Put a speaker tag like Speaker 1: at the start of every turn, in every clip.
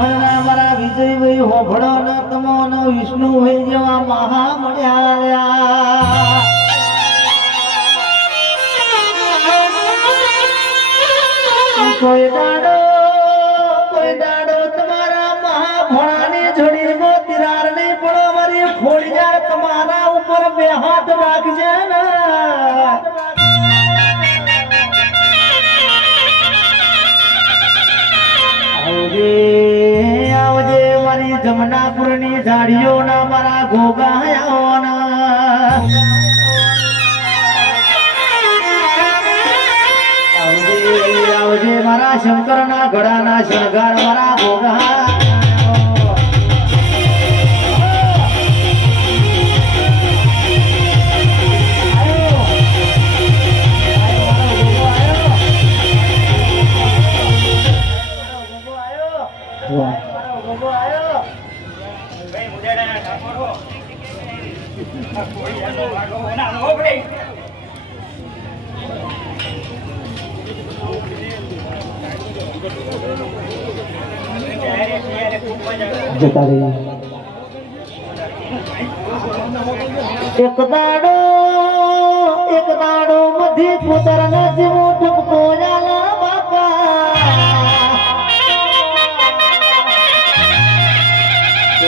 Speaker 1: હળના મારા વિજયભાઈ હોભળો ન, તમોનો વિષ્ણુભાઈ જેવા મહા મળ્યા કોઈ દાડો કોઈ દાડો, તમારા મહાભણાની જોડીમાં તિરાર નહીં પડો મારી ખોડિયાર તમારા ઉપર બે હાથ જમનાપુરની ઝાડીઓના મારા ગોગાયાઓના આવજે મારા શંકરના ઘડાના શણગાર મારા ઘોઘા જતા રહી એક દાડો એક દાડો મધી પુતરના જેવો ટપકો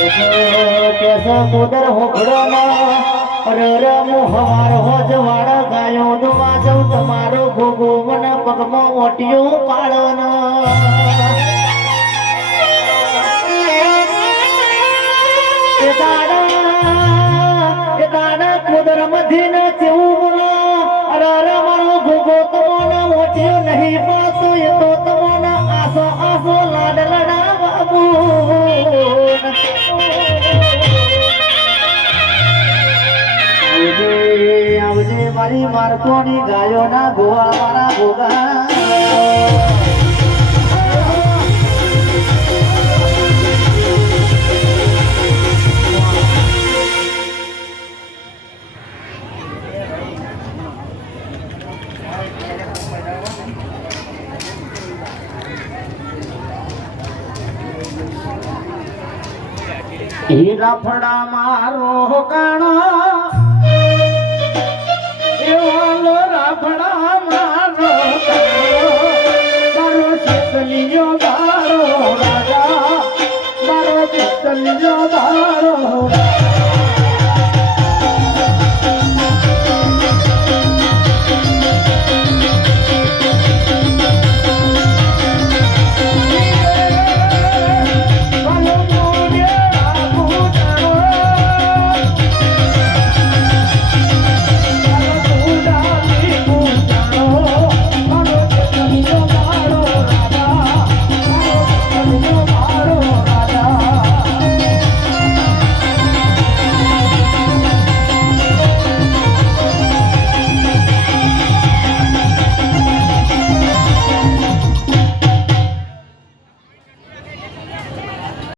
Speaker 1: કેસો કુદર હોખડો ના રર મોહવાર હો જવાડ ગાયો નો જઉં તમારો ભોગો મને પગમાં ઓટિયો પાડો એ દાડા એ દાડા કુદર મધી ન જેવું મારી મારકોની ગાયો ના ગોવા મારા ભોગા. હીરા ફડા મારો કાણો